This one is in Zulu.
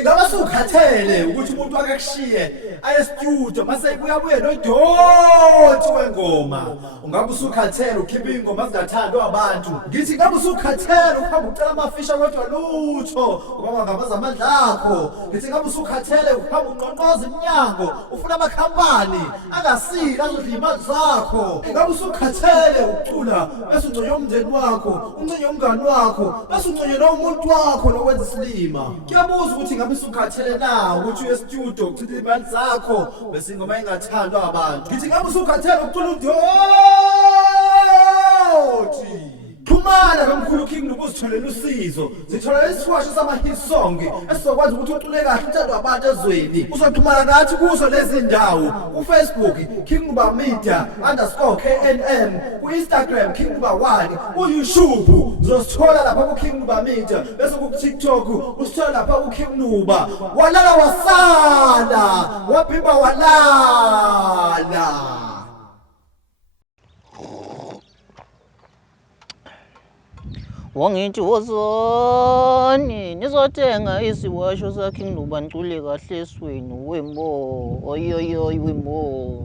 Ingaba sukhathele ukuthi umuntu akakushiye aye studio mase ibuya nodoti wengoma. Ungabe usukhathele ukhipha ingoma ezingathandwa abantu. Ngithi ngabe usukhathele uhamba ucela amafisha kodwa lutho ngoba ngabaza amandla akho. Ngithi ngabe usukhathele uhamba uqonqoza iminyango ufuna amakhampani angasika azodla imali zakho. Ngabe usukhathele ucula bese uncenye umndeni wakho, uncenye umngani wakho, bese uncenye nomuntu wakho nokwenza isilima. Kuyabuza ukuthi ngabe usukhathele na ukuthi uye studio uchitha imali zakho bese ingoma ingathandwa abantu. Ngithi ngabe usukhathele ucula udoti. Xhumana nomkhulu King ukuzitholela usizo. Sithola isiwasho sama-hit song esizokwazi ukuthi ucule kahle uthandwa abantu ezweni. Uzoxhumana nathi kuzo lezi ndawo ku-Facebook King Nuba Media _KNM, ku-Instagram King Nuba 1, ku-YouTube uzosithola lapha ku-King Nuba Media bese ku-TikTok usithola lapha ku-King Nuba. Walala wasala waphimba walala. Wangithi wozani nizothenga isiwasho saKing Nuba nicule kahle esweni wemo oyoyoy wemo.